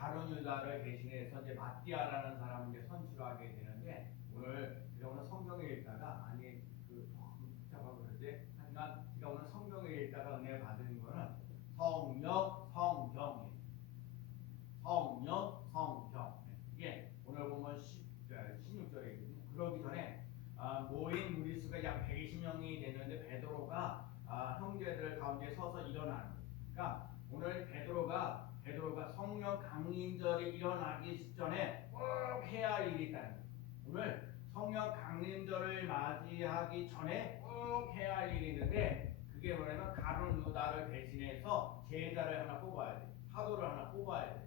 가룟 유다를 대신해서 이제 마띠아라는 사람을 이제 선출을 하게 되는데 제가 오늘 성경을 읽다가 복잡하고 그러지. 하지만 제가 오늘 성경을 읽다가 은혜 받은 거는 성경. 이게 오늘 보면 16절이거든요. 그러기 전에 모인 무리수가 약 120명이 됐는데 베드로가 형제들 가운데 서서 일어나는 거예요. 그러니까 오늘 베드로가 성령 강림절이 일어나기 직전에 꼭 해야 할 일이 있다는 거예요. 오늘 성령 강림절을 맞이하기 전에 꼭 해야 할 일이 있는데 그게 뭐냐면 가룟 유다를 대신해서 제자를 하나 뽑아야 돼. 사도를 하나 뽑아야 돼.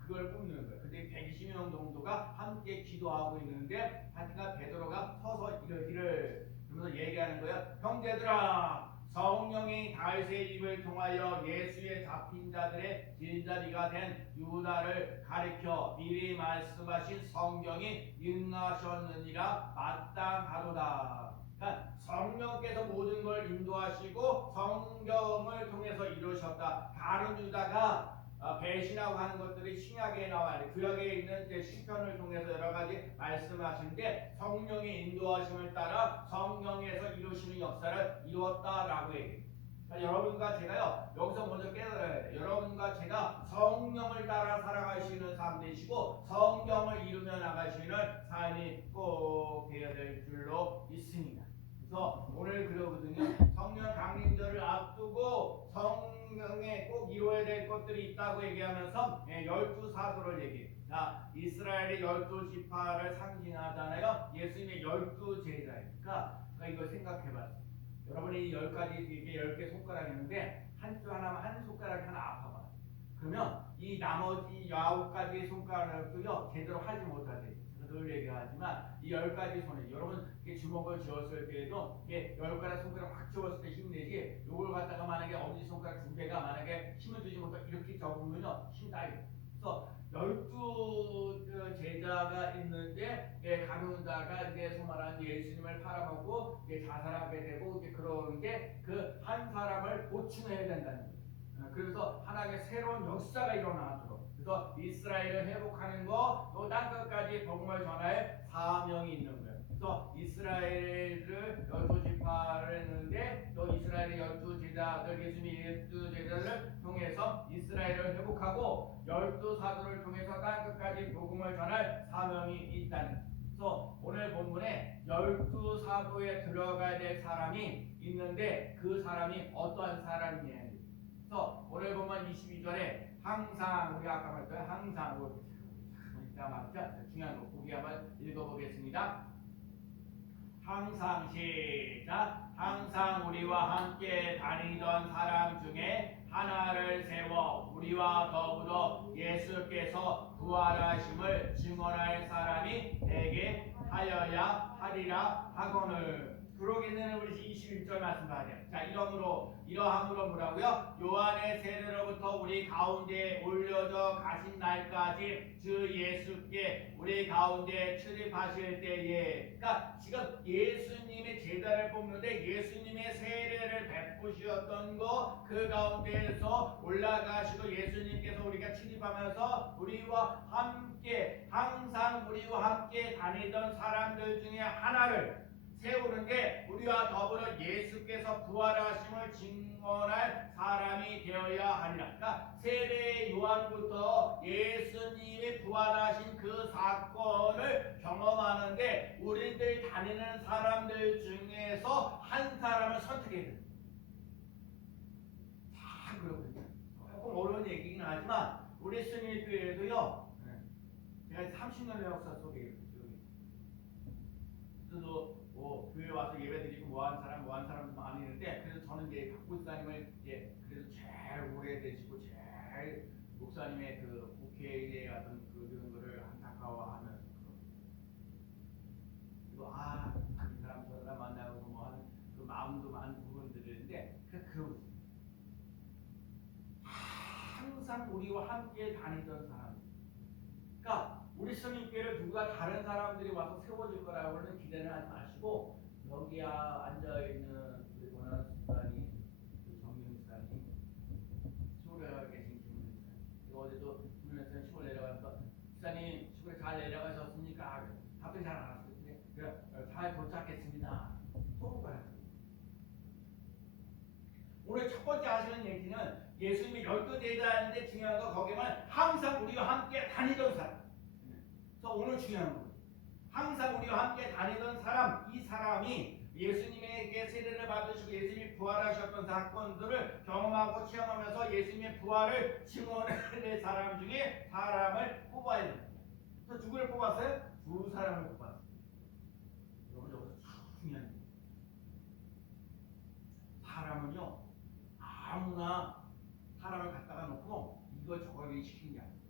그걸 뽑는 거예요. 근데 120명 정도가 함께 기도하고 있는데 하여튼간 베드로가 서서 이러기를 그러면서 얘기하는 거예요. 형제들아, 성령이 다윗의 입을 통하여 예수의 잡힌 자들의 길잡이가 된 유다를 가리켜 미리 말씀하신 성경이 인하셨느니라 마땅하도다. 그러니까 성령께서 모든 걸 인도하시고 성경을 통해서 이루셨다. 가룟 유다가 배신하고 하는 것들이 신약에 나와요. 구약에 있는 시편을 통해서 여러 가지 말씀하시는데 성령의 인도하심을 따라 성경에서 이루시는 역사를 이루었다라고 얘기해요. 그러니까 여러분과 제가요 여기서 먼저 깨달아야 돼요. 여러분과 제가 성령을 따라 살아가시는 삶 되시고 성경을 이루며 나가시는 삶이 꼭 되어야 될 줄로 믿습니다. 그래서 오늘 그러거든요. 성령 강림절을 앞두고 성경에 꼭 이루어야 될 것들이 있다고 얘기하면서 12사도를 얘기해요. 자, 이스라엘의 12지파를 상징하잖아요. 예수님의 12제자니까 제가 이걸 생각해봤어요. 여러분이 10가지 이게 10개 손가락이 있는데 한쪽 하나만 한 손가락이 하나 아파봐. 그러면 이 나머지 9가지 손가락도요 제대로 하지 못하게. 늘 얘기하지만 이 10가지 손에 여러분 주먹을 쥐었을 때에도 이게 10가지 손가락 확 쥐었을 때 힘내지 요걸 갖다가 만약에 엄지손가락 2개가 만약에 힘을 주지 못하고 이렇게 접으면요 힘 따요. 그래서 12 제자가 있는데 가룟 유다가 이제 소말한 예수님을 팔아먹고 자살하게 되고 그런 게 그 한 사람을 보충해야 된다는 거예요. 그래서 하나님의 새로운 역사가 일어나도록 그래서 이스라엘을 회복하는 거 또 땅 끝까지 복음을 전할 사명이 있는 거예요. 그래서 이스라엘을 12지파를 했는데 또 이스라엘의 12제자들 예수님의 12제자를 통해서 이스라엘을 회복하고 12사도를 통해서 땅 끝까지 복음을 전할 사명이 있다는 거예요. 그래서 오늘 본문에 12사도에 들어가야 될 사람이 있는데 그 사람이 어떠한 사람이냐. 그래서 오늘 보면 22절에 항상 우리 아까 말했던 항상 맞죠? 중요한 거 보기 한번 읽어보겠습니다. 항상 시작. 항상 우리와 함께 다니던 사람 중에 하나를 세워 우리와 더불어 예수께서 부활하심을 증언할 사람이 되게 하여야 하리라 하거늘. 그러기는 우리 21절 말씀 봐야 자, 이러함으로 뭐라고요? 요한의 세례로부터 우리 가운데 올려져 가신 날까지 주 예수께 우리 가운데 출입하실 때에, 그러니까 지금 예수님의 제자를 뽑는데 예수님의 세례를 베푸셨던 거 그 가운데에서 올라가시고 예수님께서 우리가 출입하면서 우리와 함께 항상 우리와 함께 다니던 사람들 중에 하나를 세우는데 우리와 더불어 예수께서 부활하심을 증언할 사람이 되어야 하리라. 그러니까 세례 요한부터 예수님이 부활하신 그 사건을 경험하는데 우리들 다니는 사람들 중에서 한 사람을 선택해야 됩니다. 참 그렇거든요. 조금 어려운 얘기긴 하지만 우리 스님교회도요. 제가 30년의 역사 속에 그래도 교회 와서 예배드리고 뭐한 사람도 많이 있는데 그래서 저는 이제 박 목사님을 이제 그래도 제일 오래되시고 제일 목사님의 그 국회에 어떤 그런 거를 안타까워하면서 그리고 이 사람 저 사람 만나고 뭐 하는 그 마음도 많은 부분들인데 그런 항상 우리와 함께 다니던 사람. 그러니까 우리 성인교회를 누가 다른 사람들이 와서 세워질 거라고는 기대는 하지 마시고 여기 앉아있는 우리 원하는 수사님, 정민 수사님, 서울에 계신 김민 수사님, 어제도 김민 수사님 시골 내려가 오늘 첫 번째 하시는 얘기는 예수님이 12 제자인데 중요한 건 거기만 항상 우리와 함께 다니던 사람. 그래서 오늘 중요한 거 항상 우리와 함께 다니던 사람, 이 사람이 예수님에게 세례를 받으시고 예수님이 부활하셨던 사건들을 경험하고 체험하면서 예수님의 부활을 증언할 사람 중에 사람을 뽑아야 됩니다. 그래서 누구를 뽑았어요? 두 사람을 뽑았어요. 여러분 여기서 중요한 얘기예요. 사람은요 아무나 사람을 갖다가 놓고 이걸 저걸 시키는 게 아니에요.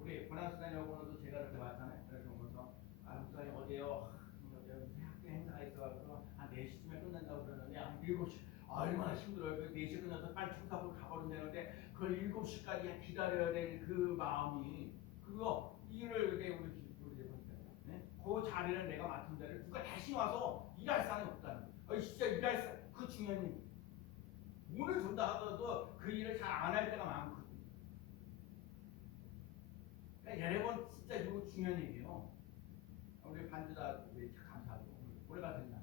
우리 고난수단여고도 제가 그렇게 봤잖아요. 그래서 오면서 목사님 어제요 무슨 학교 행사가 있어가지고 한 4시쯤에 끝난다고 그러는데 한 7시 얼마나 힘들어요. 그 4시 끝나서 빨리 청사포를 가버리면 되는데 그걸 7시까지 기다려야 될 그 마음이 그거 일을 그때 우리 네? 그 자리를 내가 맡은 자리를 누가 다시 와서 일할 사람이 없다는 거예요. 진짜 일할 사람 그 중요한 일 돈을 준다 하더라도 그 일을 잘 안 할 때가 많거든요. 그러니까 여러분 진짜 이거 중요한 얘기예요. 우리 반주다 감사하고 올해 같은 날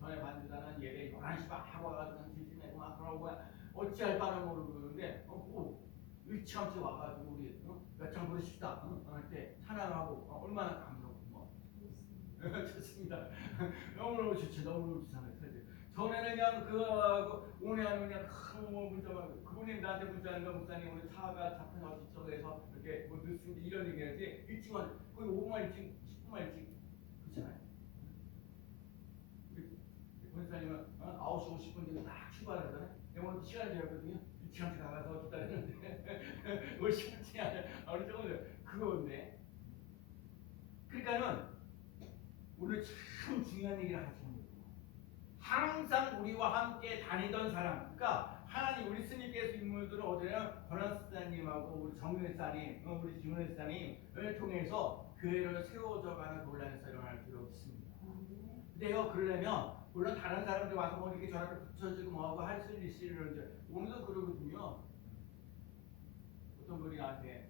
전에 반주다는 예배 11시 반 하고 와가지고 질질내고 막 그러고 어찌할 바를 모르고 그러는데 뭐 일찌감치 와가지고 우리 몇 장 부르십시다 할 때 찬양하고 얼마나 감사하고 뭐 좋습니다. 너무너무 좋지 너무너무 좋잖아요. 전에는 그냥 오해하는 그냥 큰 문자만 그분이 나한테 문자하는 거 목사님 우리 차가 잡힌 어디 쪽에서 이렇게 뭐 늦습니다 이런 얘기하지 일찍 와 거의 5분만 일찍 10분만 일찍 그렇잖아요. 권사님은 9시 50분 딱 출발하잖아요. 오늘 시간이 되었거든요. 일찌감치 나가서 기다리는데 뭐 10분쯤이 아니라 우리 조금 그거인데 그러니까는 오늘 참 중요한 얘기를 하시는 거예요. 항상 우리와 함께 다니던 사람, 그러니까 하나님 우리 스님께서 인물들을 어디냐 권한수사님하고 우리 정유회사님, 우리 김원회사님을 통해서 교회를 세워져가는 논란에서 일어날 필요가 있습니다. 근데요 그러려면 물론 다른 사람들 와서 뭐 이렇게 저렇게 붙여주고 뭐하고 할 수 있으려는데 오늘도 그러거든요. 어떤 분이 나한테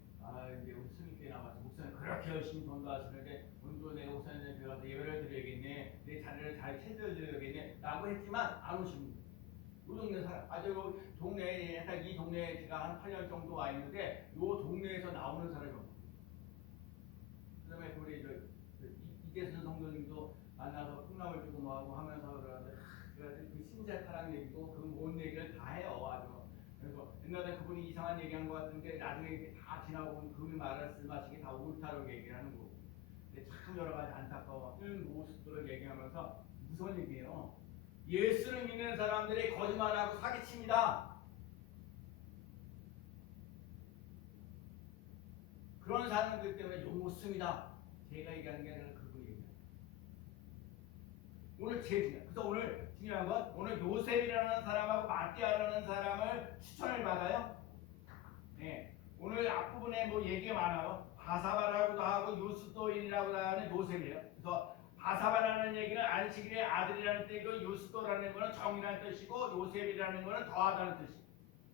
이제 우리 스님께 나와서 목사님 그렇게 열심히 전도하시는데 오늘도 내 목사님한테 가서 예배를 드려야겠네, 내 자리를 잘 챙겨드려야겠네 라고 했지만 안 오십니다. 이 동네 사람, 아주 동네에 딱 이 동네에 제가 한 8년 정도 와 있는데 이 동네에서 나오는 사람이 없어요. 그 다음에 우리 이재순 성도님도 만나서 콩나물 주고 뭐하고 하면서 그러는데 그 신세 타락 얘기고 그 뭔 얘기를 다 해요. 아주. 그래서 옛날에 그분이 이상한 얘기한 것 같은데 나중에 이렇게 다 지나고 보면 그 말을 쓸맛이게 다 옳다고 얘기하는 거고. 근데 참 여러 가지 안타까운 모습들을 얘기하면서 무서운 얘기예요. 예수를 믿는 사람들이 거짓말하고 사기칩니다. 그런 사람들 때문에 욕 못 씁니다. 제가 얘기하는 게 아니라 그분이 얘기해요. 오늘 제일 중요해요. 그래서 오늘 중요한 건 오늘 요셉이라는 사람하고 마띠아라는 사람을 추천을 받아요. 네. 오늘 앞부분에 뭐 얘기가 많아요. 바사바라고도 하고 유스도인이라고도 하는 요셉이에요. 그래서 바사바라는 얘기는 안식일의 아들이라는 뜻이고 유스도라는 거는 정이라는 뜻이고 요셉이라는 거는 더하다는 뜻이에요.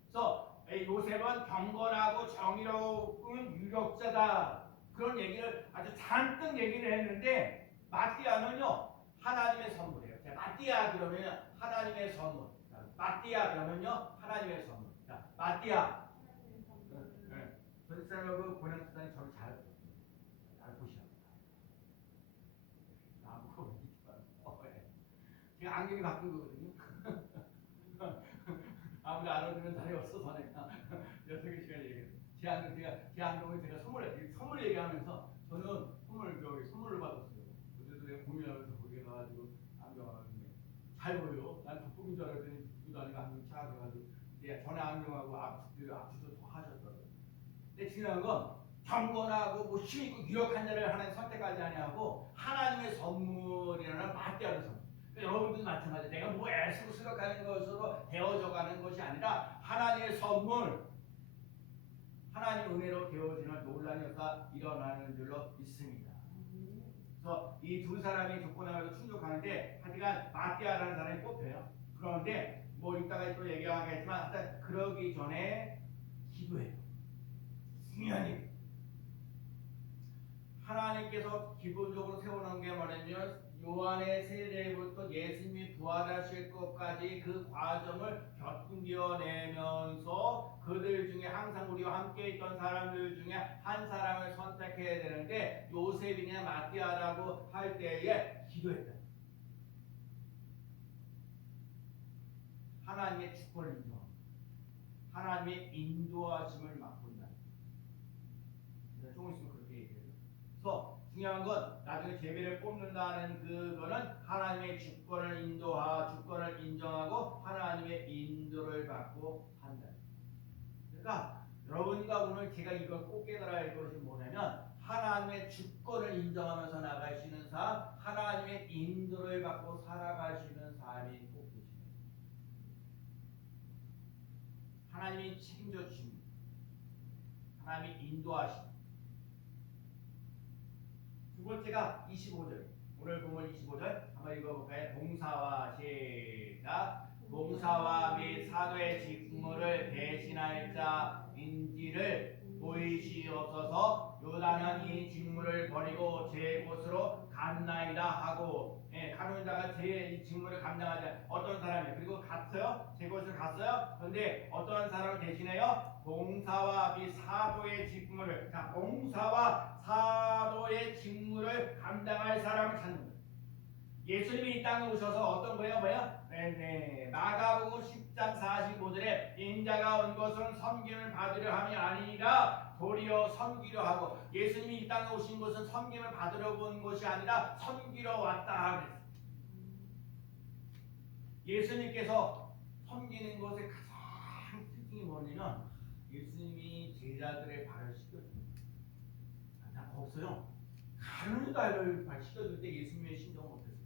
그래서 요셉은 경건하고 정의로운 유력자다. 그런 얘기를 아주 잔뜩 얘기를 했는데 마띠아는요 하나님의 선물이에요. 자, 마띠아 그러면 하나님의 선물. 마띠아 그러면요 하나님의 선물. 자, 마띠아. 전사님하고 고난수단이 저를 잘 보셔. 나보고 제가 안경이 바꾼 거거든요. 아무도 알아듣는 사람이 없어서 내가 여섯 개 시간에 얘기했어요. 제 안경을 제가 선물 얘기하면서 저는 선물을 받았어요. 그래서 내가 고민하면서 거기에 나가지고 안경 하는데 잘 보여. 난 돋보기인 줄 알았더니 돋보기도 아니고 안경이 작아져가지고 전에 안경하고 앞뒤도 더 하셨더라고요. 근데 중요한 건 경건하고 뭐 힘있고 유력한 자를 하나님 선택하지 아니하고 하나님의 선물이라는 마띠아를 선물. 여러분들도 마찬가지. 내가 뭐 애쓰고 수력하는 것으로 되어져가는 것이 아니라 하나님의 선물, 하나님 은혜로 되어지는 놀라운 역사가 일어나는 줄로 믿습니다. 그래서 이 두 사람이 조건하면서 충족하는데 하여간 마띠아라는 사람이 뽑혀요. 그런데 뭐 이따가 또 얘기하겠지만 하여튼 그러기 전에 기도해요. 중요한 일. 하나님께서 기본적으로 세워놓은 게 뭐냐면 요한의 세례부터 예수님이 부활하실 것까지 그 과정을 견뎌내면서 그들 중에 항상 우리와 함께 있던 사람들 중에 한 사람을 선택해야 되는데 요셉이냐 마띠아라고 할 때에 기도했다. 하나님의 주권을 인정합니다. 하나님의 인도하심을 맛본다. 조금 있으면 그렇게 얘기해요. 그래서 중요한 건 나중에 제비를 뽑는다는 그거는 하나님의 주권을 주권을 인정하고 하나님의 인도를 받고 한다. 그러니까 여러분과 오늘 제가 이걸 꼭 깨달아야 할 것이 뭐냐면 하나님의 주권을 인정하면서 나가시는 삶, 하나님의 인도를 받고 살아가시는 삶이 꼭 되십니다. 하나님이 책임져 주십니다. 하나님이 인도하십니다. 두 번째가 25절. 오늘 보면 25절 한번 읽어볼까요? 봉사와 시작. 봉사와 및 사도의 직무를 대신할 자인지를 보이시옵소서. 요단은 이 직무를 버리고 제 곳으로 갔나이다 하고, 가는 자가 제 직무를 감당하자. 어떤 사람이 그리고 갔어요? 제 곳을 갔어요? 그런데 어떤 사람을 대신해요? 봉사와 및 사도의 직무를, 자, 봉사와 사도의 직무를 감당할 사람을 찾는 거예요. 예수님이 이 땅에 오셔서 어떤 거예요? 뭐예요? 마가복음 10장 45절에 인자가 온 것은 섬김을 받으려 함이 아니라 도리어 섬기려 하고, 예수님이 이 땅에 오신 것은 섬김을 받으려 온 것이 아니라 섬기러 왔다 그랬어요. 예수님께서 섬기는 것의 가장 특징이 뭐냐면 예수님이 제자들의 발을 씻겨줍니다. 거기서요 가는 자를 발 씻겨줄 때 예수님의 심정은 어땠어요?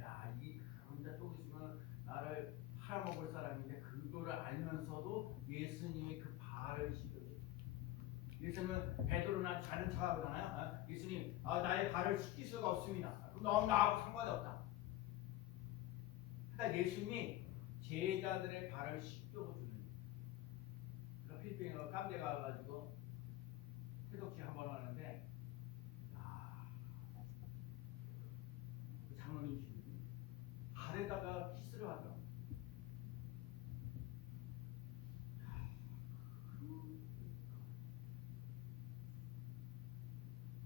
야, 이 가는 자 또 있으면 나를 팔아먹을 사람인데 그거를 알면서도 예수님이 그 발을 씻겨줘요. 예수님은 베드로나 자는 척하잖아요. 예수님, 나의 발을 씻길 수가 없습니다. 그럼 너 나하고 상관이 없다. 그러니까 예수님이 제자들의 발을 씻겨주는 거예요. 그러니까 필리핀에 깜대 가가지고 태덕지 한번 하는데, 그 장로님이시거든요. 발에다가 키스를 하더라고요.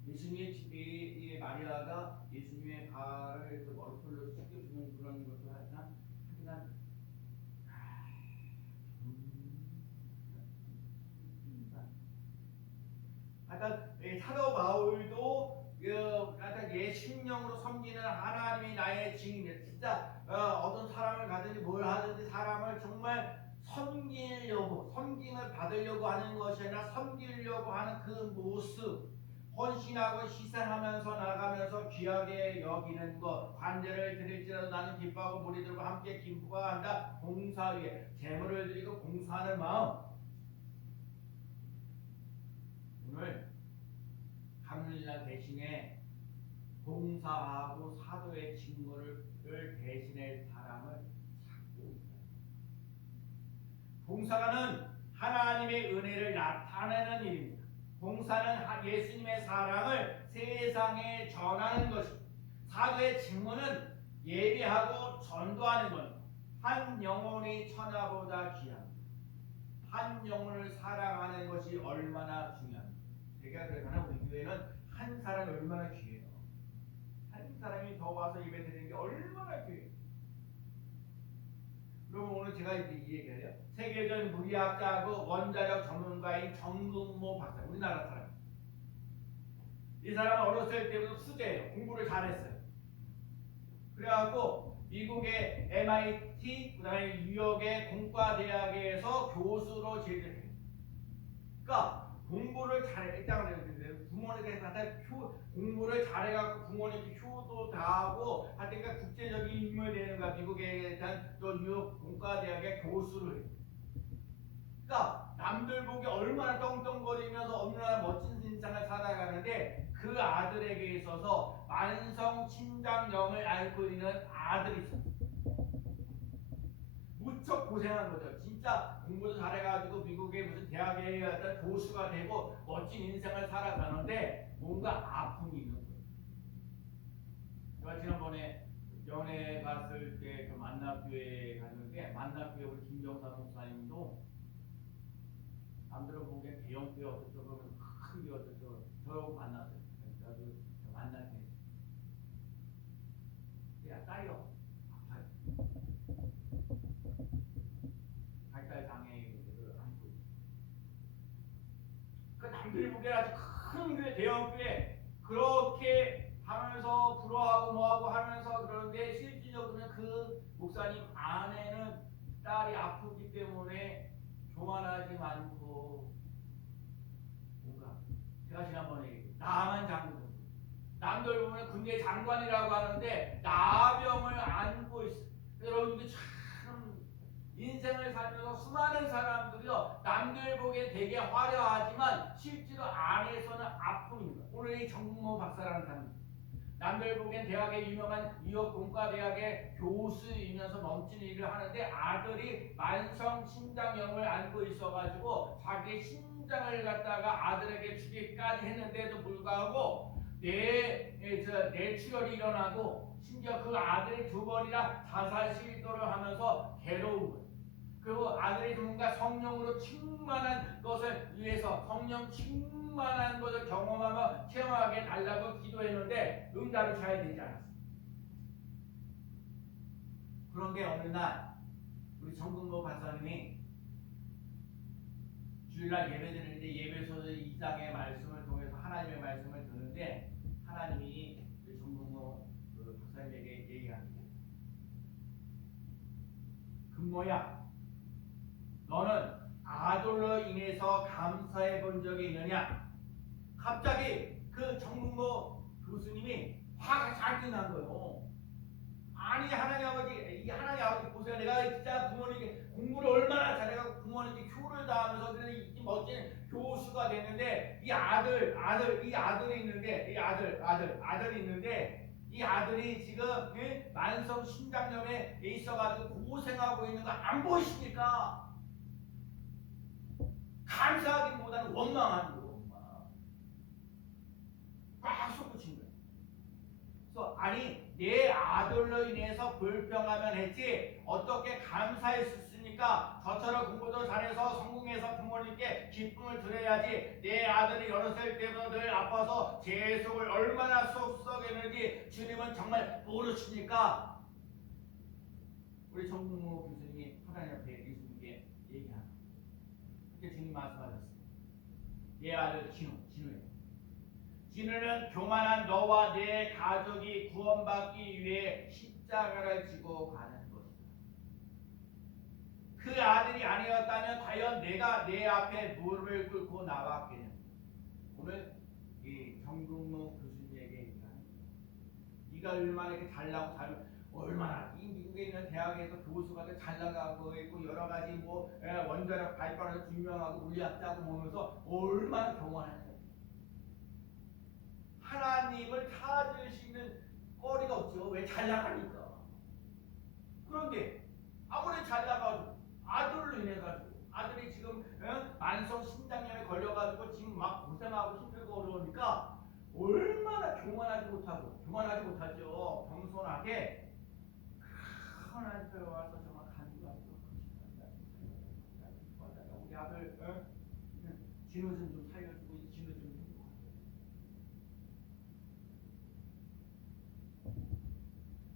예수님의 집에 마리아가 예수님의 발을 그 머리털로 씻겨주는 그런 것도 하지만 사도 바울도 예 심령으로 섬기는 하나님이 나의 증인이에요. 진짜 어떤 사람을 가든지 뭘 하든지 사람을 정말 섬기려고, 섬김을 받으려고 하는 것이 아니라 섬기려고 하는 그 모습, 헌신하고 희생하면서 나가면서 귀하게 여기는 것, 관제를 드릴지라도 나는 기뻐하고 무리들과 함께 기뻐한다. 봉사 위에 재물을 드리고 봉사하는 마음. 오늘 가문이나 대신에 봉사하고 사도의 직무를 대신할 사람을 찾고 있다. 봉사가는 하나님의 은혜를 나타내는 일입니다. 봉사는 예수님의 사랑을 세상에 전하는 것입니다. 사도의 직무는 예배하고 전도하는 겁니다. 한 영혼이 천하보다 귀합니다. 한 영혼을 사랑하는 것이 얼마나 중요합니다. 제가 그러잖아요. 우리 교회는 한 사람이 얼마나 귀해요. 한 사람이 더 와서 예배 드리는 게 얼마나 귀해요. 그럼 오늘 제가 이 얘기해요. 세계적 물리학자하고 원자력 전문가인 정근모 박사, 우리나라 사람. 이 사람은 어렸을 때부터 수재예요. 공부를 잘했어요. 그래갖고 미국의 MIT, 그다음에 뉴욕의 공과대학에서 교수로 제대해요. 그러니까 공부를 잘했다고 그랬는데 부모님한테 공부를 잘해갖고 부모님께 효도 다 하고 하여튼 국제적인 인물이 되는 거야. 미국에 대한 또 뉴욕 공과대학의 교수를 해요. 그러니까 남들 보기 얼마나 떵떵거리면서 얼마나 멋진 인생을 살아가는데 그 아들에게 있어서 만성 심장염을 앓고 있는 아들이 있어요. 무척 고생한 거죠. 진짜 공부도 잘해가지고 미국의 무슨 대학에 어떤 교수가 되고 멋진 인생을 살아가는데 뭔가 아픔이 있는 거예요. 제가 지난번에 연애 갔을 때 그 만나교회 갔는데 만나교회 우리 김정삼 목사님도 남들은 보기엔 대형교회 어쩌고 그러면 큰게 어쩌고 저하고 만났어요. 나도 만나게 했어요. 야 딸이요 아파요. 발달 장애를 안고 있어요. 그 남들이 보기엔 아주 큰 교회 대형교회 그렇게 하면서 부러워하고 뭐하고 하면서 그러는데 실질적으로는 그 목사님 아내는 딸이 아프기 때문에 교만하지 않고 뭔가 제가 지난번에 얘기했죠. 나만 장군 남들 보면 군대 장관이라고 하는데 나병을 안고 있어. 여러분 이게 참 인생을 살면서 수많은 사람들이요 남들 보기에 되게 화려하지만 실제로 안에서는 아픔입니다. 오늘 이 정모 박사라는 사람 남들 보기엔 대학의 유명한 뉴욕 공과대학의 교수이면서 멋진 일을 하는데 아들이 만성 심장염을 앓고 있어가지고 자기 심장을 갖다가 아들에게 주기까지 했는데도 불구하고 뇌출혈이 일어나고 심지어 그 아들이 2번이나 자살 시도를 하면서 괴로운 거예요. 그리고 아들이 누군가 성령으로 충만한 것을 위해서 성령 충만한 것을 경험하며 체험하게 달라고 기도했는데 응답을 잘 되지 않았어요. 그런데 어느 날 우리 정근모 박사님이 주일날 예배 드리는데 예배소서 2장의 말씀을 통해서 하나님의 말씀을 듣는데 하나님이 우리 정근모 그 박사님에게 얘기합니다. 근모야 너는 아들로 인해서 감사해 본 적이 있느냐? 갑자기 그 정문고 교수님이 화가 잔뜩 난 거예요. 아니 하나님 아버지 보세요. 내가 진짜 부모님께 공부를 얼마나 잘해가지고 부모님께 효를 다하면서 이 멋진 교수가 됐는데 이 아들이 있는데 아들이 있는데 이 아들이 지금 만성 심장염에 있어가지고 고생하고 있는 거 안 보이십니까? 감사하기보다는 원망하는 거예요. 꽉 쏟구친 거예요. 그래서 아니 내 아들로 인해서 불평하면 했지 어떻게 감사했습니까? 저처럼 공부도 잘해서 성공해서 부모님께 기쁨을 드려야지. 내 아들이 어렸을 때부터 늘 아파서 제 속을 얼마나 썩썩했는지 주님은 정말 모르십니까? 우리 정국모 교수님이 하나님 앞에 예수님께 얘기합니다. 그렇게 주님 말씀하셨습니다. 내 아들 진우는 교만한 너와 내 가족이 구원받기 위해 십자가를 지고 가는 것이다. 그 아들이 아니었다면 과연 내가 내 앞에 무릎을 꿇고 나왔겠느냐. 오늘 이 정국모 교수님에게 얘기하는 네가 얼마나 이렇게 잘나고 얼마나 이 미국에 있는 대학에서 교수가 잘 나가고 있고 여러 가지 원자력 발전에서 분명하고 물리학자고 보면서 얼마나 교만했냐. 하나님을 찾을 수 있는 거리가 없죠. 왜 잘 나가니까. 그런데 아무리 잘 나가도 아들로 인해 가지고 아들이 지금 만성 심장염에 걸려가지고 지금 막 고생하고 힘들고 어려우니까 얼마나 교만하지 못하죠. 겸손하게 하나님께 와서 정말 간구하고 우리 아들 진우 좀 살려주고 진우 좀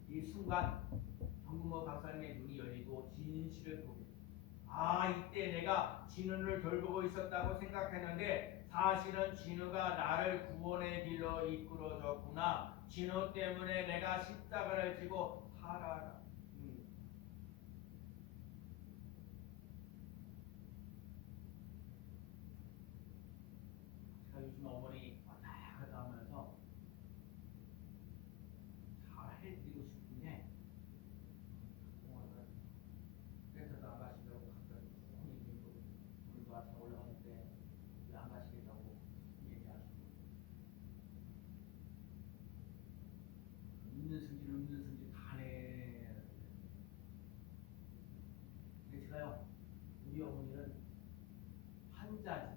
이 순간 정국모 박사님의 눈이 열리고 진실을 보게 이때 내가 진우를 돌보고 있었다고 생각했는데 사실은 진우가 나를 구원의 길로 이끌어줬구나. 진우 때문에 내가 십자가를 지고 살아라. 제가 요즘 어머니 왔다 갔다 하면서 잘 해드리고 싶은데 그래서 안 가시려고 갑자기 오늘도 아침 올라갔는데 왜 안 가시겠다고 얘기하시고 있는 승질 다 내. 근데 제가요 우리 어머니는 환자.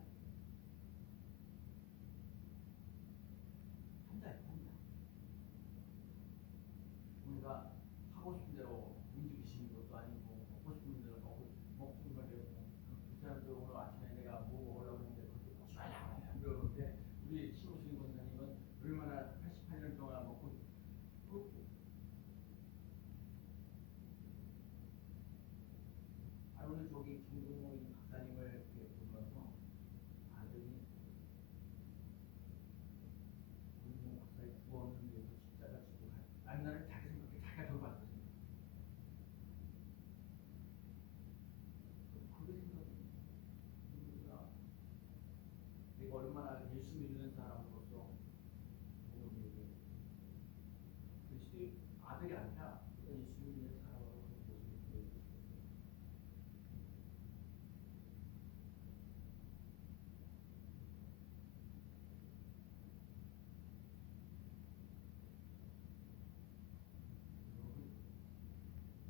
김동호 박사님을 이렇게 보면서 아들이 김동호 박사의 구원을 위해서 십자가 지고 간 나를 자기 생각에 자기가 더 받거든요. 그게 생각이 우리가 내가 얼마나 예수 믿는 사람으로서 부모님에게 그리스도의 아들이 아니라 내가 예수 믿는 사람으로서 모습을 보여주고 싶었어요.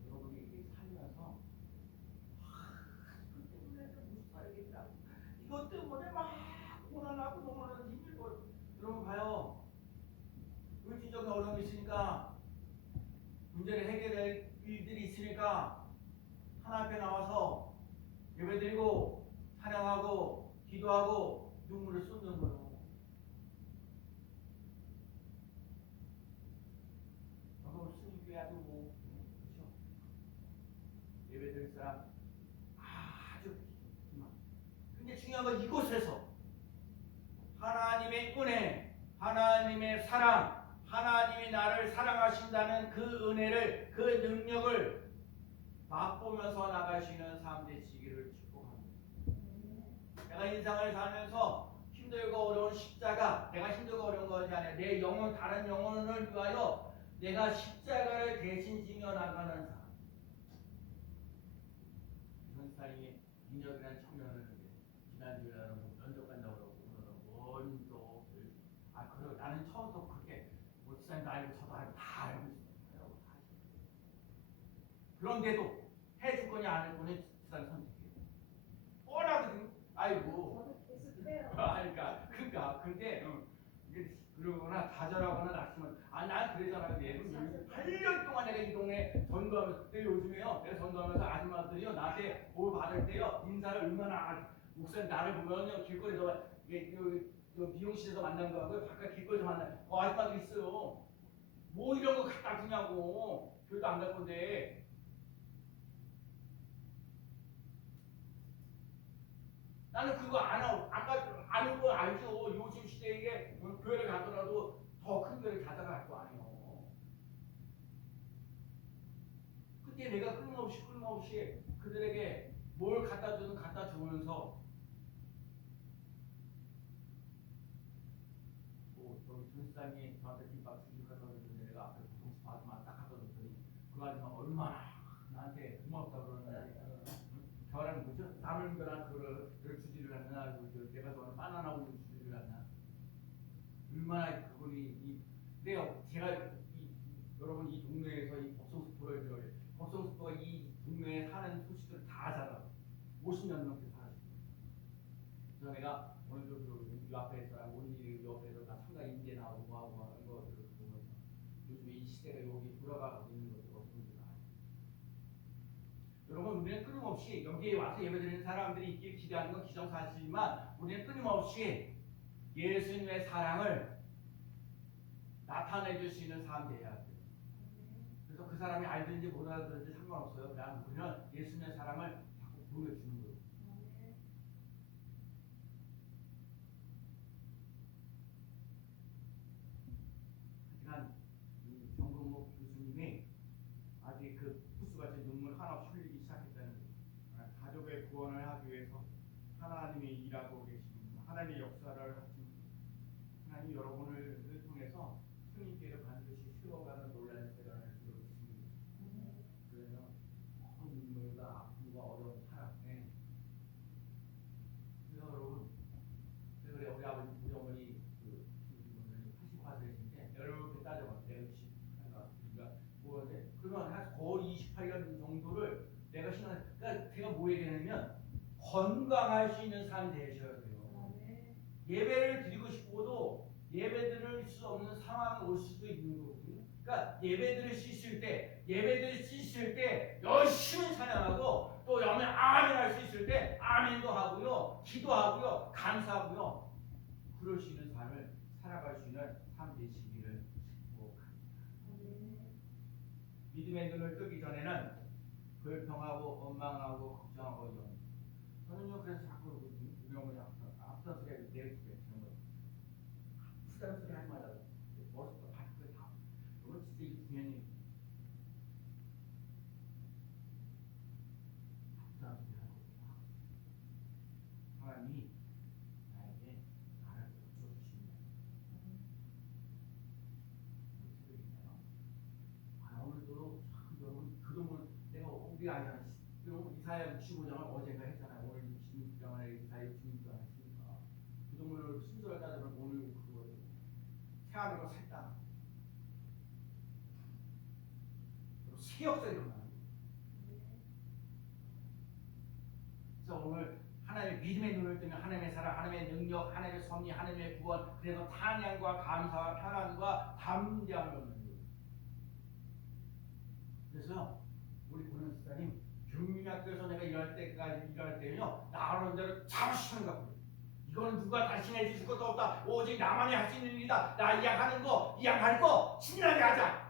여러분이 이렇게 살면서 이것 때문에 못 살겠다. 이것 때문에 막 고난하고 너무나 힘들고 여러분 봐요. 물질적인 어려움이 있으니까 문제를 해결할 일들이 있으니까 하나님 앞에 나와서 예배드리고 찬양하고 기도하고 눈물을 쏟는 거예요. 여러분 스님교회도 뭐 그렇죠? 예배드릴 사람 아주 많지만 근데 중요한 건 이곳에서 하나님의 은혜, 하나님의 사랑, 하나님이 나를 사랑하신다는 그 은혜를, 그 능력을 맛보면서 나갈 수 있는 삶 되시기를 축복합니다. 내가 인생을 살면서 힘들고 어려운 십자가, 내가 힘들고 어려운 것이 아니라 내 영혼, 다른 영혼을 위하여 내가 십자가를 대신 지며 나가는 삶. 전사님이 민혁이라는 청년을 지난주에 여러분 면접 간다고 그러고 오늘은 먼저 그리고 나는 처음부터 그렇게 목사님도 알고 저도 알고 다 알고 있어요. 그런데도 해줄 거냐 안 해줄 거냐 집사람 선택해요. 뻔하거든. 아이고. 저도 계속 해요. 그러니까 근데 그러거나 좌절하거나 낙심은 난 그러잖아요. 얘는 8년 동안 내가 이 동네 전도하면서 그때 요즘에요. 내가 전도하면서 아줌마들이요 나한테 뭘 받을 때요 인사를 얼마나 목사님 나를 보면요 길거리에서 미용실에서 만난 거하고 바깥 길거리에서 만난 아줌마들 있어요. 뭐 이런 거 갖다 주냐고. 교회도 안 갈 건데. 나는 그거 아는 거 알죠. 요즘 시대에 교회를 가더라도 더 큰 교회를 가다가 또 안 해요. 그때 내가 끊임없이 그들에게 뭘 갖다 주든 갖다 주면서 저기 전사님이 저한테 김밥 주니까 그러는데 내가 앞에 고통스 아줌마 딱 갖다 줬더니 그 아줌마 얼마나 나한테 고맙다 그러는데 저랑 뭐죠? 남은 거나 그걸 주지를 않나 내가 좋아하는 바나나 우유 주지를 않나 얼마나 그분이 제가 여러분 이 동네에서 이 복성스포를 복성스포가 이 동네에 사는 소식을 다 알아. 50년 넘게 살았어요. 그래서 내가 오늘도 이 앞에서 온리 옆에서 나 상가 임대 나오고 뭐하고 하는 것들을 보면서 요즘에 이 시대가 여기 돌아가고 있는 것을 어떻게 알아요. 여러분 우리는 끊임없이 여기에 와서 예배드리는 사람들이 있길 기대하는 건 기정사실이지만 우리는 끊임없이 예수님의 사랑을 나타내 줄 수 있는 사람 되어야 돼요. 그래서 그 사람이 알든지 못 알든지 상관없어요. 그냥 우리는 예수님의 사랑을 자꾸 보여주는 거예요. 하지만 정근목 교수님이 아직 그 푸스같이 눈물 하나 없이 흘리기 시작했다는 거예요. 가족의 구원을 하기 위해서 하나님이 일하고 계십니다. 하나님의 역사를 하십니다. 하나님 여러분을 통해서 스님께를 반드시 세워가는 놀라운 세상을 주고 있습니다. 그래서 눈물과 아픔과 어려운 사랑. 그래서 여러분, 그래 우리 아버지, 우리 어머니 그 80화세이신데 이렇게 따져봤어요. 내가 60인가 뭐인데 그러면 한 거의 28년 정도를 내가 신앙. 그러니까 제가 뭐 얘기하냐면 건강할 수 있는 삶이 되셔야 돼요. 예배를 드리고 싶어도 예배드릴 수 없는 상황이 올 수도 있는 거거든요. 그러니까 예배드릴 수 있을 때 열심히 찬양하고 또 아멘 할 수 있을 때 아멘도 하고요, 기도하고요, 감사하고요. 그럴 수 있는 삶을 살아갈 수 있는 삶 되시기를 축복합니다. 믿음의 눈을 뜨기 전에는 불평하고 원망하고 걱정하고 어제가 했잖아요. 오늘 66장을 이사야 66장 했으니까 구조물을 순서를 따지면 오늘 그거예요. 새하늘과 새 땅. 그리고 새 역사 일어나는. 그래서 오늘 하나님의 믿음의 눈을 뜨면 하나님의 사랑, 하나님의 능력, 하나님의 섭리, 하나님의 구원, 그래서 찬양과 감사와 평안과 담대함을 얻는 거예요. 그래서 우리 고는 집사님 경민학교에서 내가 일할 때는요 나름대로 자부심을 갖고 이거는 누가 다시 해줄 것도 없다. 오직 나만이 할 수 있는 일이다. 나 이 양 하는 거, 이 양 할 거 신나게 하자.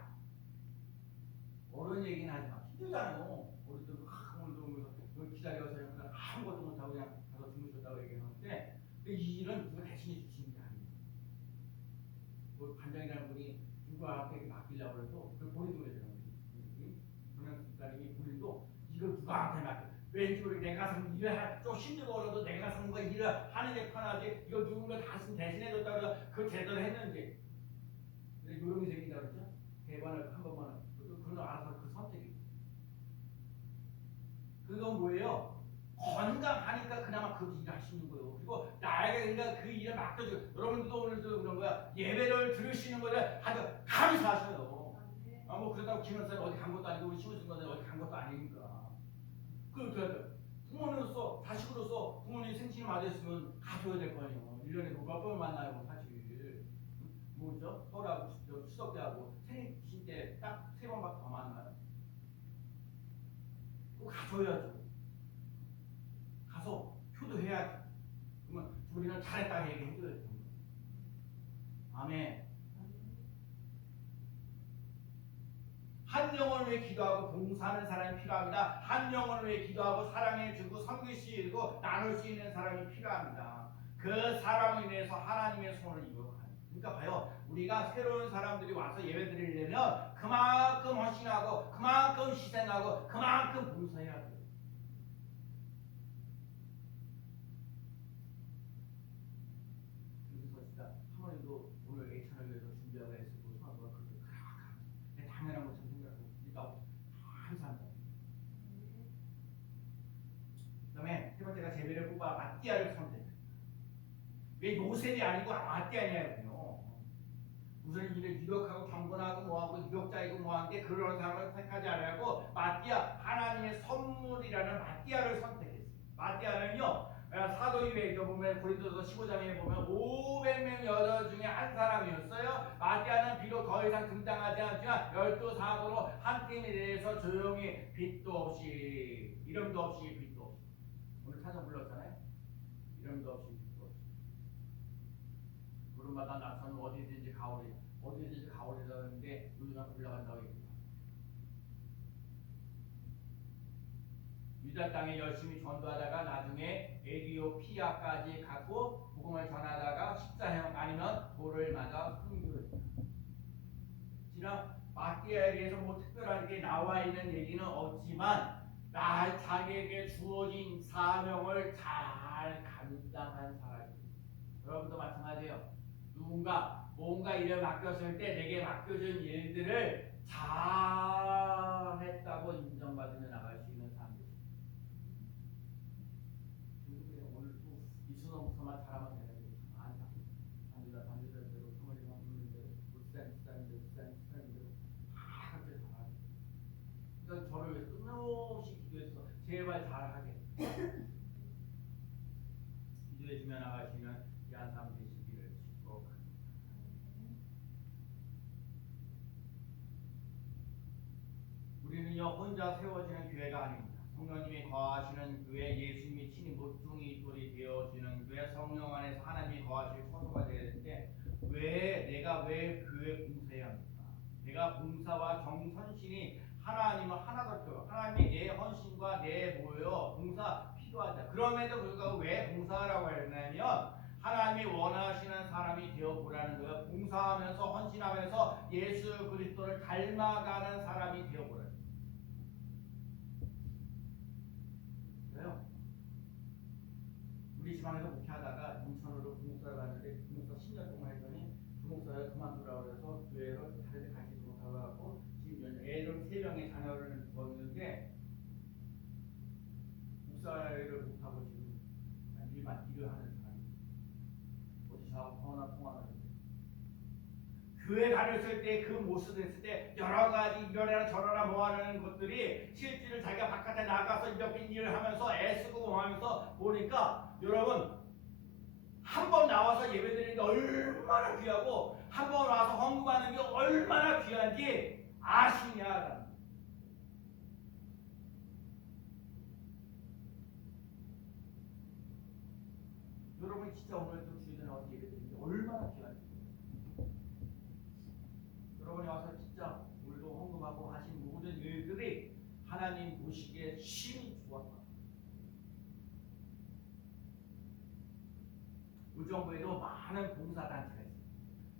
어른 얘기는 하지 마. 힘들잖아요. 우리도 오늘도 기다려서 아무것도 못하고 그냥 가서 주무셨다고 얘기하는데 이 일은 누가 대신해 주시는 게 아니에요. 뭐 반장이라는 분이 누구한테 맡기려고 해도 그 본인도 그러잖아요. 그냥 집사님이 본인도 이걸 누구한테 맡겨. 왠지 우리 내가 산 일을 좀 힘들어도 내가 산 거 일을 하는 게 편하지. 이거 누군가 대신해줬다고 해서 그 제대로 했는지. 근데 요령이 생긴다 그랬죠. 대번을 한 번만 그런 거 알아서 그 선택이. 그건 뭐예요? 건강하니까 그나마 그 일을 할 수 있는 거예요. 그리고 나에게 그러니까 그 일을 맡겨주고 여러분들도 오늘도 그런 거야. 예배를 들으시는 거를 아주 감사하셔요. 뭐 그러다고 김원사는 어디 간 것도 아니고 우리 심으신 거는 어디 간 것도 아니니까. 그러니까 부모로서 자식으로서 부모님 생신을 맞았으면 가줘야 될 거 아니에요. 1년에 몇 번 만나요 사실. 뭐죠? 설하고 추석 때하고 생신 때 딱 3번밖에 더 만나요. 꼭 가줘야죠. 가서 효도해야죠. 그러면 우리는 잘했다 얘기해줘야 돼요. 아멘. 한 영혼을 위해 기도하고 봉사하는 사람이 필요합니다. 한 영혼을 위해 기도하고 사랑해주고 섬기시고 나눌 수 있는 사람이 필요합니다. 그 사람을 위해서 하나님의 손을 이룩하는. 그러니까 봐요. 우리가 새로운 사람들이 와서 예배드리려면 그만큼 헌신하고 그만큼 희생하고 그만큼 봉사해야 돼요. 그래서 진짜 하모님도 오늘 애찬을 위해서 준비하고 애쓰고 성화가 그렇게 당연한 것처럼 생각하고 우리가 감사합니다. 그 다음에 세 번째가 제비를 뽑아 마띠아를 선택. 왜 요셉이 아니고 마띠아냐고요. 무슨 일을 유력하고 경건하고 뭐하고 유력자이고 뭐한게 그런 사람을 택하지 않으려고 마띠아 하나님의 선물이라는 마띠아를 선택했어요. 마띠아는요 사도행전에 보면 고린도서 15장에 보면 500명 여자 중에 한 사람이었어요. 마띠아는 비록 더 이상 등장하지 않지만 12사도로 한 팀에 대해서 조용히 빛도 없이 이름도 없이 빛도 없이 오늘 찬양 불렀잖아요. 이름도 없이 빛도 없이 구름마다 나서는 어디든지 가오리라는데 우리가 올라간다고 얘기합니다. 유다 땅에 열심히 전도하다가 나중에 에디오피아까지 가고 복음을 전하다가 십자형 아니면 돌을 맞아 순교했다. 지금 마띠아에 대해서 뭐 특별한 게 나와 있는 얘기는 없지만 자기에게 주어진 사명을 잘 감당한 사람입니다. 여러분도 마찬가지예요. 뭔가 일을 맡겼을 때 내게 맡겨진 일들을 잘했다고 인정받으며 나갈 수 있는 사람들. 오늘 또 이순호 목사만 잘하면 되는 게 많다. 반주자대로 소머리만 부르는데 울산대로 다 각자 잘하게. 그러니까 저를 위해서 끊임없이 기도해서 제발 잘하게. 기도해주며 나가시는 귀한 사람 되시기를 축복합니다. 우리는요 혼자 세워지는 교회가 아닙니다. 성령님이 거하시는 교회, 예수님이 친히 모퉁이 돌이 되어지는 교회, 성령 안에서 하나님이 거하실 처소가 되어야 되는데 내가 왜 교회 봉사해야 합니까? 내가 봉사와 정선신이 하나님은 하나가 필요해요. 하나님이 내 헌신과 내 봉사 필요하다. 그럼에도 불구하고 왜 봉사하라고 했냐면 하나님이 원하시는 사람이 되어보라는 거예요. 봉사하면서 헌신하면서 예수 그리스도를 닮아가는 사람이 되어보라는 거예요. 그래요. 우리 지방에서 목회하다가 인천으로 부목사를 갔는데 부목사 10년 동안 했더니 부목사를 그만두라고 그래서 교회를 다른 데 같이 부목하고 지금 애들 3명의 자녀를 두었는데 목사를 전화 통화를 했어요. 교회 다녔을 때 그 모습을 했을 때 여러 가지 이러나 저러나 뭐하는 것들이 실제로 자기가 바깥에 나가서 이렇게 일을 하면서 애쓰고 뭐 하면서 보니까 여러분 한 번 나와서 예배드리는 게 얼마나 귀하고 한 번 와서 헌금하는 게 얼마나 귀한지 아시냐. 여러분이 진짜 오늘 또 주일에 나와서 예배드리는 게 얼마나 귀한지. 여러분이 와서 진짜 우리도 헌금하고 하신 모든 일들이 하나님 보시기에 심히 좋았다. 의정부에도 많은 봉사단체가 있어요.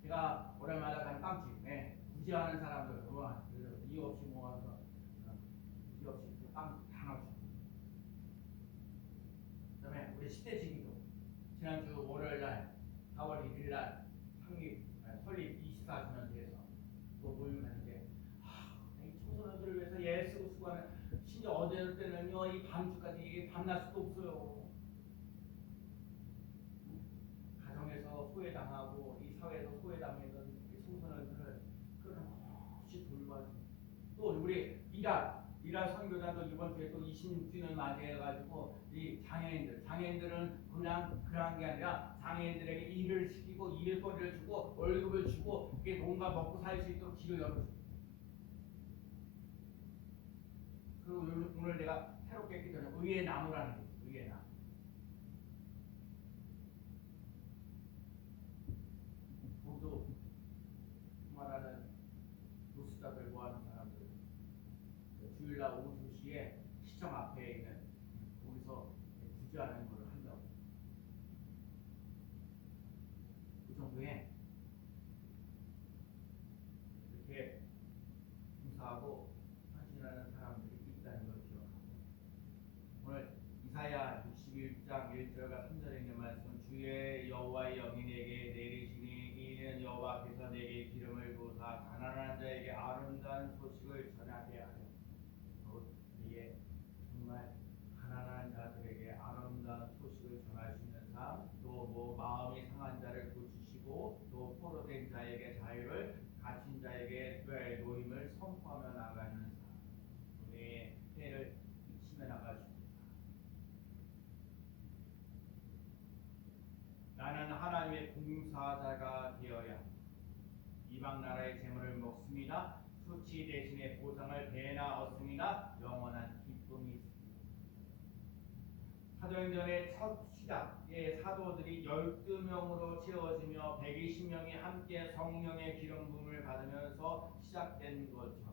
제가 오랜만에 가는 빵집에 구제하는 사람들 이유 없이 모아서 이유 없이 빵 다 나오죠. 그다음에 우리 10대 지기도 지난주 월요일날 4월 1일날 설립 24주년 대해서 또 모임했는데 이 청소년들을 위해서 애쓰고 수고하는 심지어 어제 때는요 이 밤주까지 밤낮 수도 없어요. 가정에서 소외당하고 이 사회에서 소외당했던 이 청소년들을 끊임없이 돌봐주고 또 우리 미랄 선교단도 이번 주에 또 26주년 맞이해가지고 이 장애인들은 그냥 그런 게 아니라 장애인들에게 일을 시키고 일거리를 주고 월급을 주고 그게 뭔가 먹고 살 수 있도록 길을 열어주고 그리고 오늘 내가 새롭게 했기 전에 의의 나무라는 게 있어요. 의의 나무. 모두 말하는 노숙자들 모아놓은 사람들 주일날 오후 2시에 시청 앞에 있는 거기서 구제하는 걸 한다고. 그 정도에 이렇게 봉사하고 헌신하는 사람들이 있다는 걸 기억하고 오늘 이사야 61장 1절과 3절에 있는 말씀 주의 여호와의 영이 내게 내리시니 이는 여호와께서 내게 기름을 부으사 가난한 자에게 아름다운 소식을 전하게 하려 우리의 정말 가난한 자들에게 아름다운 소식을 전할 수 있는 삶, 또 뭐 마음이 상한 자를 고치시고 또 포로된 자에게 자유를 갇힌 자에게 노임을 선포하며 나가는 삶, 우리의 해를 치며 나가시는 삶. 나는 하나님의 봉사자가 되어야 이방 나라의 재물을 먹습니다. 수치 대신에 보상을 배나 얻습니다. 영원한 기쁨이 있습니다. 사도행전의 첫 시작에 사도들이 12명으로 채워지며 120명이 함께 성령의 기름 부음을 받으면서 시작된 것처럼